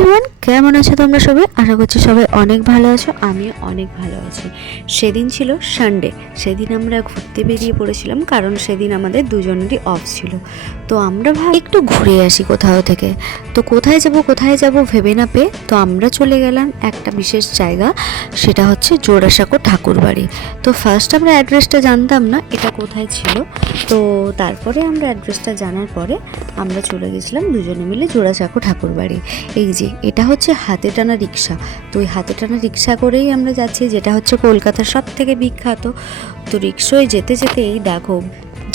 Everyone, কেমন আছো তোমরা সবাই? আশা করছি সবাই অনেক ভালো আছো। আমিও অনেক ভালো আছি। সেদিন ছিল সানডে, সেদিন আমরা ঘুরতে বেরিয়ে পড়েছিলাম, কারণ সেদিন আমাদের দুজনেরই অফ ছিল। তো আমরা একটু ঘুরে আসি কোথাও থেকে। তো কোথায় যাব ভেবে না পেয়ে তো আমরা চলে গেলাম একটা বিশেষ জায়গা, সেটা হচ্ছে জোড়াসাঁকো ঠাকুর বাড়ি। তো ফার্স্ট আমরা অ্যাড্রেসটা জানতাম না এটা কোথায় ছিল। তো তারপরে আমরা অ্যাড্রেসটা জানার পরে আমরা চলে গেছিলাম দুজনে মিলে জোড়াসাঁকো ঠাকুর বাড়ি। এই যে এটা হচ্ছে হাতে টানা রিক্সা। তো ওই হাতে টানা রিক্সা করেই আমরা যাচ্ছি, যেটা হচ্ছে কলকাতার সব থেকে বিখ্যাত। তো রিক্সায় যেতে যেতে এই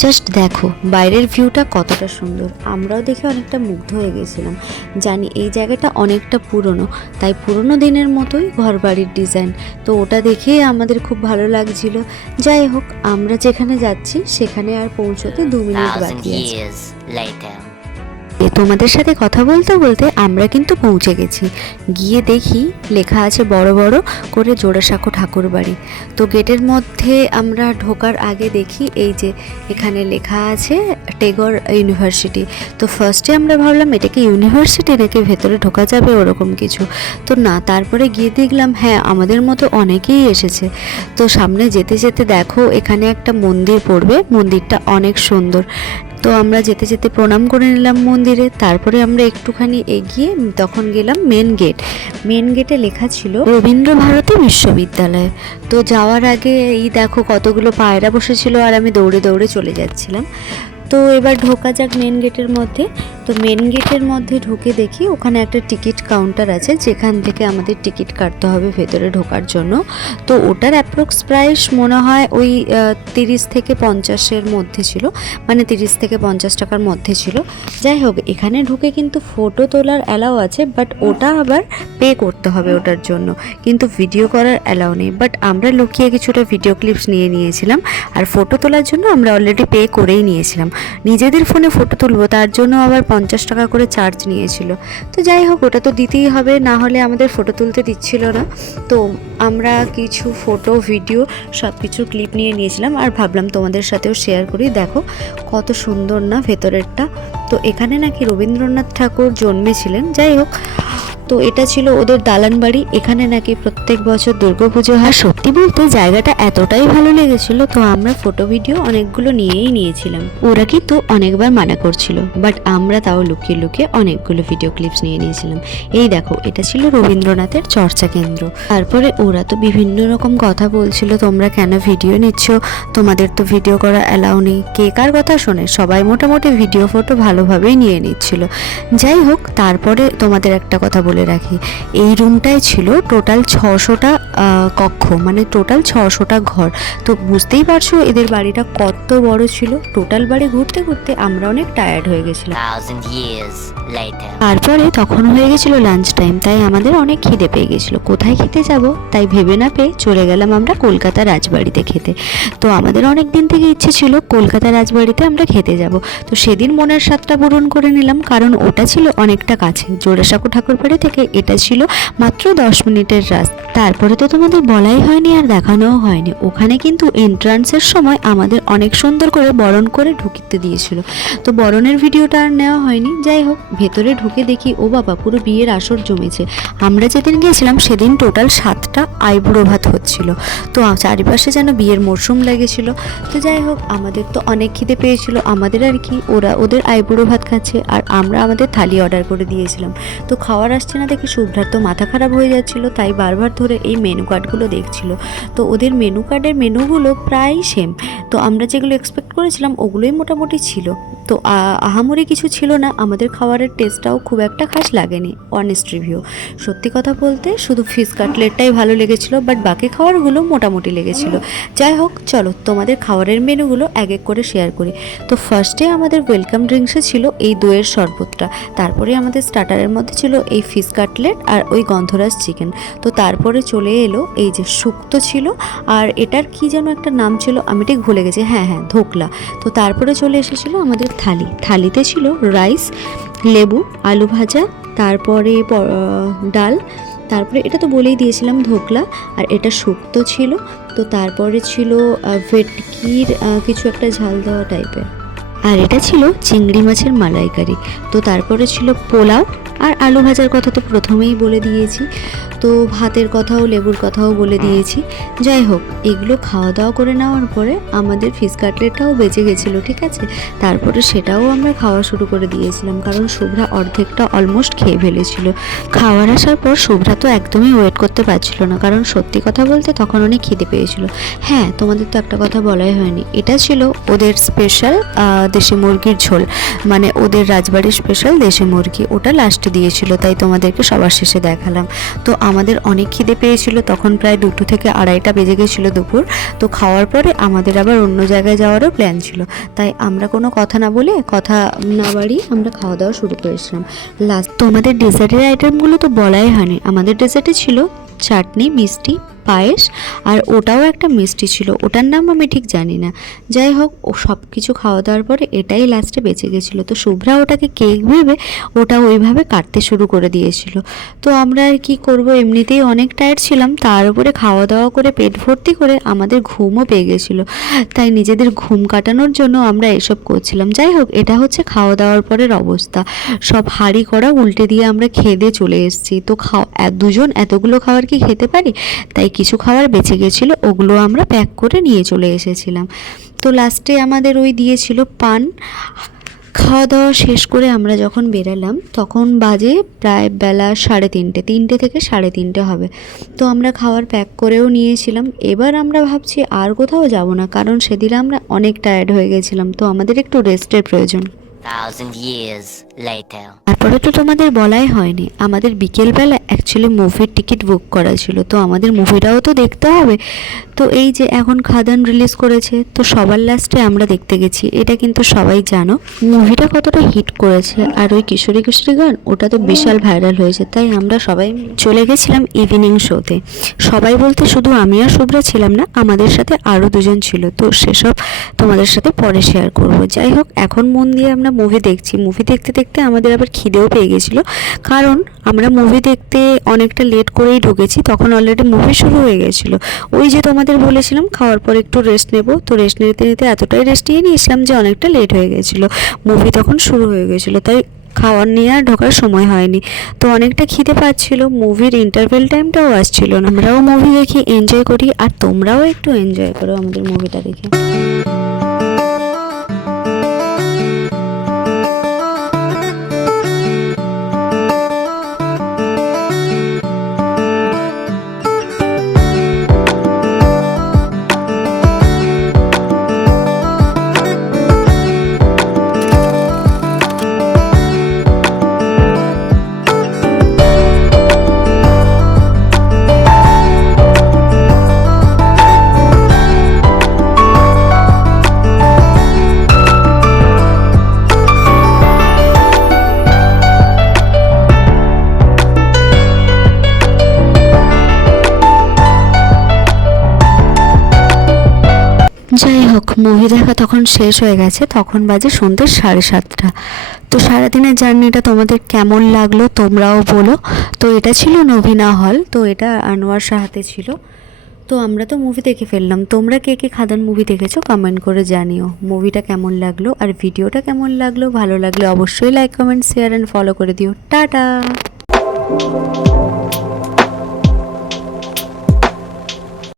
জাস্ট দেখো বাইরের ভিউটা কতটা সুন্দর। আমরাও দেখে অনেকটা মুগ্ধ হয়ে গেছিলাম। জানি এই জায়গাটা অনেকটা পুরনো, তাই পুরনো দিনের মতোই ঘর বাড়ির ডিজাইন। তো ওটা দেখে আমাদের খুব ভালো লাগছিল। যাই হোক, আমরা যেখানে যাচ্ছি সেখানে আর পৌঁছতে 2 মিনিট বাকি আছে। তোমাদের সাথে কথা বলতে বলতে আমরা কিন্তু পৌঁছে গেছি। গিয়ে দেখি লেখা আছে বড় বড় করে জোড়াসাঁকো ঠাকুর বাড়ি। তো গেটের মধ্যে আমরা ঢোকার আগে দেখি এই যে এখানে লেখা আছে টেগর ইউনিভার্সিটি। তো ফার্স্টে আমরা ভাবলাম এটা কি ইউনিভার্সিটি নাকি ভেতরে ঢোকা যাবে ওরকম কিছু। তো না, তারপরে গিয়ে দেখলাম হ্যাঁ আমাদের মতো অনেকেই এসেছে। তো সামনে যেতে যেতে দেখো এখানে একটা মন্দির পড়বে, মন্দিরটা অনেক সুন্দর। তো আমরা যেতে যেতে প্রণাম করে নিলাম মন্দিরে। তারপরে আমরা একটুখানি এগিয়ে তখন গেলাম মেন গেটে লেখা ছিল রবীন্দ্র ভারতী বিশ্ববিদ্যালয়। তো যাওয়ার আগে এই দেখো কতগুলো পায়রা বসেছিল আর আমি দৌড়ে দৌড়ে চলে যাচ্ছিলাম। তো এবার ঢোকা যাক মেন গেটের মধ্যে। তো মেন গেটের মধ্যে ঢুকে দেখি ওখানে একটা টিকিট কাউন্টার আছে, যেখান থেকে আমাদের টিকিট কাটতে হবে ভেতরে ঢোকার জন্য। তো ওটার অ্যাপ্রক্স প্রাইস মনে হয় ওই 30 থেকে 50-এর মধ্যে ছিল, মানে 30 থেকে 50 টাকার মধ্যে ছিল। যাই হোক, এখানে ঢুকে কিন্তু ফটো তোলার অ্যালাউ আছে, বাট ওটা আবার পে করতে হবে ওটার জন্য, কিন্তু ভিডিও করার অ্যালাউ নেই। বাট আমরা লুকিয়ে কিছুটা ভিডিও ক্লিপস নিয়েছিলাম, আর ফটো তোলার জন্য আমরা অলরেডি পে করেই নিয়েছিলাম। নিজেদের ফোনে ফটো তুলবো তার জন্য আবার 50 টাকা করে চার্জ নিয়েছিল। তো যাই হোক, ওটা তো দিতেই হবে, না হলে আমাদের ফটো তুলতে দিচ্ছিল না। তো আমরা কিছু ফটো ভিডিও সব কিছু ক্লিপ নিয়েছিলাম, আর ভাবলাম তোমাদের সাথেও শেয়ার করি। দেখো কত সুন্দর না ভেতরেরটা। তো এখানে নাকি রবীন্দ্রনাথ ঠাকুর জন্মেছিলেন। যাই হোক, তো এটা ছিল ওদের দালান বাড়ি। এখানে নাকি প্রত্যেক বছর দুর্গাপুজো হয়। সত্যি বলতে জায়গাটা এতটাই ভালো লেগেছিল, তো আমরা ফটো ভিডিও অনেকগুলো নিয়েছিলাম। ওরা কিন্তু অনেকবার মানা করছিল, বাট আমরা তাও লুকিয়ে লুকিয়ে অনেকগুলো ভিডিও ক্লিপস নিয়েছিলাম। এই দেখো এটা ছিল রবীন্দ্রনাথের চর্চা কেন্দ্র। তারপরে ওরা তো বিভিন্ন রকম কথা বলছিল, তোমরা কেন ভিডিও নিচ্ছ, তোমাদের তো ভিডিও করা অ্যালাউ নেই। কে কার কথা শোনে, সবাই মোটামুটি ভিডিও ফটো ভালোভাবেই নিয়ে নিচ্ছিল। যাই হোক, তারপরে তোমাদের একটা কথা বলে রাখি, এই রুমটায় ছিল টোটাল 600টা কক্ষ, মানে টোটাল 600টা ঘর। তো বুঝতেই পারছো এদের বাড়িটা কত বড় ছিল। টোটাল বাড়ি ঘুরতে ঘুরতে আমরা অনেক টায়ার্ড হয়ে গেছিলাম। তারপরে তখন হয়ে গেছিল লাঞ্চ টাইম, তাই আমাদের অনেক খিদে পেয়ে গেছিলো। কোথায় খেতে যাব তাই ভেবে না পেয়ে চলে গেলাম আমরা কলকাতা রাজবাড়িতে খেতে। তো আমাদের অনেক দিন থেকে ইচ্ছে ছিল কলকাতা রাজবাড়িতে আমরা খেতে যাব। তো সেদিন মনের স্বাদটা পূরণ করে নিলাম, কারণ ওটা ছিল অনেকটা কাছে। জোড়াসাঁকো ঠাকুর বাড়ি থেকে এটা ছিল মাত্র 10 মিনিটের রাস্তা। তারপরে তো তোমাদের বলাই হয়নি আর দেখানোও হয়নি, ওখানে কিন্তু এন্ট্রান্সের সময় আমাদের অনেক সুন্দর করে বরণ করে ঢুকিতে দিয়েছিল। তো বরণের ভিডিওটা আর নেওয়া হয়নি। যাই হোক, ভেতরে ঢুকে দেখি ও বাবা, পুরো বিয়ের আসর জমেছে। আমরা যেদিন গিয়েছিলাম সেদিন টোটাল 7টা আইবুড়ো ভাত হচ্ছিল। তো চারিপাশে যেন বিয়ের মরশুম লেগেছিল। তো যাই হোক, আমাদের তো অনেক খিদে পেয়েছিল। আমাদের আর কি, ওরা ওদের আইবুড়ো ভাত খাচ্ছে আর আমরা আমাদের থালি অর্ডার করে দিয়েছিলাম। তো খাওয়ার আসছে না দেখে শুভ্রার তো মাথা খারাপ হয়ে যাচ্ছিল, তাই বারবার ধরে এই মেনু কার্ডগুলো দেখছিল। তো ওদের মেনু কার্ডের মেনুগুলো প্রায় সেম। তো আমরা যেগুলো এক্সপেক্ট করেছিলাম ওগুলোই মোটামুটি ছিল। তো আহামরি কিছু ছিল না। আমাদের খাবারের টেস্টটাও খুব একটা খাস লাগেনি, অনেস্ট রিভিউ। সত্যি কথা বলতে শুধু ফিশ কাটলেটটাই ভালো লেগেছিলো, বাট বাকি খাবারগুলো মোটামুটি লেগেছিলো। যাই হোক, চলো তোমাদের খাবারের মেনুগুলো এক এক করে শেয়ার করি। তো ফার্স্টে আমাদের ওয়েলকাম ড্রিঙ্কসে ছিল এই দইয়ের শরবতটা। তারপরে আমাদের স্টার্টারের মধ্যে ছিল এই ফিশ কাটলেট আর ওই গন্ধরাজ চিকেন। তো তারপরে চলে এলো এই যে শুক্তো ছিল, আর এটার কি যেন একটা নাম ছিল, আমি ঠিক ভুলে গেছি। হ্যাঁ, ধোকলা। তো তারপরে চলে এসেছিলো আমাদের থালিতে ছিল রাইস, লেবু, আলু ভাজা, তারপরে ডাল, তারপরে এটা তো বলেই দিয়েছিলাম ধোকলা, আর এটা শুক্তো ছিল। তো তারপরে ছিল ভেটকির কিছু একটা ঝাল দেওয়া টাইপের, আর এটা ছিল চিংড়ি মাছের মালাইকারি। তো তারপরে ছিল পোলাও, আর আলু ভাজার কথা তো প্রথমেই বলে দিয়েছি, তো ভাতের কথাও লেবুর কথাও বলে দিয়েছি। যাই হোক, এগুলো খাওয়া দাওয়া করে নেওয়ার পরে আমাদের ফিশ কাটলেটটাও বেঁচে গেছিলো, ঠিক আছে। তারপরে সেটাও আমরা খাওয়া শুরু করে দিয়েছিলাম, কারণ শুভ্রা অর্ধেকটা অলমোস্ট খেয়ে ফেলেছিল। খাওয়ার আসার পর শুভ্রা তো একদমই ওয়েট করতে পারছিল না, কারণ সত্যি কথা বলতে তখন অনেক খিদে পেয়েছিল। হ্যাঁ, তোমাদের তো একটা কথা বলাই হয়নি, এটা ছিল ওদের স্পেশাল দেশি মুরগির ঝোল, মানে ওদের রাজবাড়ির স্পেশাল দেশি মুরগি, ওটা লাস্টে দিয়েছিল, তাই তোমাদেরকে সবার শেষে দেখালাম। তো আমাদের অনেক খিদে পেয়েছিল, তখন প্রায় 2 থেকে 2:30 বেজে গেছিলো দুপুর। তো খাওয়ার পরে আমাদের আবার অন্য জায়গায় যাওয়ারও প্ল্যান ছিল, তাই আমরা কোনো কথা না বলে, কথা না বাড়িয়ে আমরা খাওয়া দাওয়া শুরু করেছিলাম। লাস্ট তোমাদের ডেজার্টের আইটেমগুলো তো বলাই হয়নি। আমাদের ডেজার্টে ছিল চাটনি, মিষ্টি, পায়েস, আর ওটাও একটা মিষ্টি ছিল, ওটার নাম আমি ঠিক জানি না। যাই হোক, ও সব কিছু খাওয়া দাওয়ার পরে এটাই লাস্টে বেঁচে গেছিলো। তো শুভ্রা ওটাকে কেক ভেবে ওটা ওইভাবে কাটতে শুরু করে দিয়েছিল। তো আমরা আর কি করব, এমনিতেই অনেক টায়ার্ড ছিলাম, তার উপরে খাওয়া দাওয়া করে পেট ভর্তি করে আমাদের ঘুমও পেয়ে গেছিলো, তাই নিজেদের ঘুম কাটানোর জন্য আমরা এসব করছিলাম। যাই হোক, এটা হচ্ছে খাওয়া দাওয়ার পরের অবস্থা। সব হাঁড়ি করা উল্টে দিয়ে আমরা খেয়ে দিয়ে চলে এসেছি। তো দুজন এতগুলো খাবার কি খেতে পারি, তাই কিছু খাবার বেঁচে গেছিলো, ওগুলো আমরা প্যাক করে নিয়ে চলে এসেছিলাম। তো লাস্টে আমাদের ওই দিয়েছিল পান। খাওয়া দাওয়া শেষ করে আমরা যখন বেরালাম তখন বাজে প্রায় বেলা 3:30, 3টে থেকে 3:30 হবে। তো আমরা খাবার প্যাক করেও নিয়েছিলাম। এবার আমরা ভাবছি আর কোথাও যাব না, কারণ সেদিন আমরা অনেক টায়ার্ড হয়ে গেছিলাম, তো আমাদের একটু রেস্টের প্রয়োজন। 1,000 years later. তারপরে তো তোমাদের বলাই হয়নি, আমাদের বিকেলবেলা অ্যাকচুয়ালি মুভির টিকিট বুক করা ছিল, তো আমাদের মুভিটাও তো দেখতে হবে। তো এই যে এখন খাদান রিলিজ করেছে, তো সবার লাস্টে আমরা দেখতে গেছি, এটা কিন্তু সবাই জানো মুভিটা কতটা হিট করেছে। আর ওই কিশোরী কিশোরী গান, ওটা তো বিশাল ভাইরাল হয়েছে, তাই আমরা সবাই চলে গেছিলাম ইভিনিং শোতে। সবাই বলতে শুধু আমি আর শুভ্রা ছিলাম না, আমাদের সাথে আরও 2জন ছিল, তো সেসব তোমাদের সাথে পরে শেয়ার করব। যাই হোক, এখন মন দিয়ে আমরা মুভি দেখছি। মুভি দেখতে দেখতে আমাদের আবার খিদেও পেয়ে গেছিলো, কারণ আমরা মুভি দেখতে অনেকটা লেট করেই ঢুকেছি, তখন অলরেডি মুভি শুরু হয়ে গেছিলো। ওই যে তোমাদের বলেছিলাম খাওয়ার পর একটু রেস্ট নেব, তো রেস্ট নিতে নিতে এতটাই রেস্ট নিয়ে নিয়েছিলাম যে অনেকটা লেট হয়ে গেছিলো, মুভি তখন শুরু হয়ে গেছিলো, তাই খাওয়ার নিয়ে আর ঢোকার সময় হয়নি। তো অনেকটা খিদে পাচ্ছিল, মুভির ইন্টারভেল টাইমটাও আসছিল না। আমরাও মুভি দেখি, এনজয় করি, আর তোমরাও একটু এনজয় করো আমাদের মুভিটা দেখে। যাই হোক, মুভি দেখা তখন শেষ হয়ে গেছে, তখন বাজে সন্ধ্যে 7:30। তো সারাদিনের জার্নিটা তোমাদের কেমন লাগলো তোমরাও বলো। তো এটা ছিল নভিনা হল, তো এটা আনোয়ার শাহাতে ছিল। তো আমরা তো মুভি দেখে ফেললাম, তোমরা কে কে খাদান মুভি দেখেছো কমেন্ট করে জানিও মুভিটা কেমন লাগলো, আর ভিডিওটা কেমন লাগলো। ভালো লাগলে অবশ্যই like, comment, share and follow করে দিও। টাটা।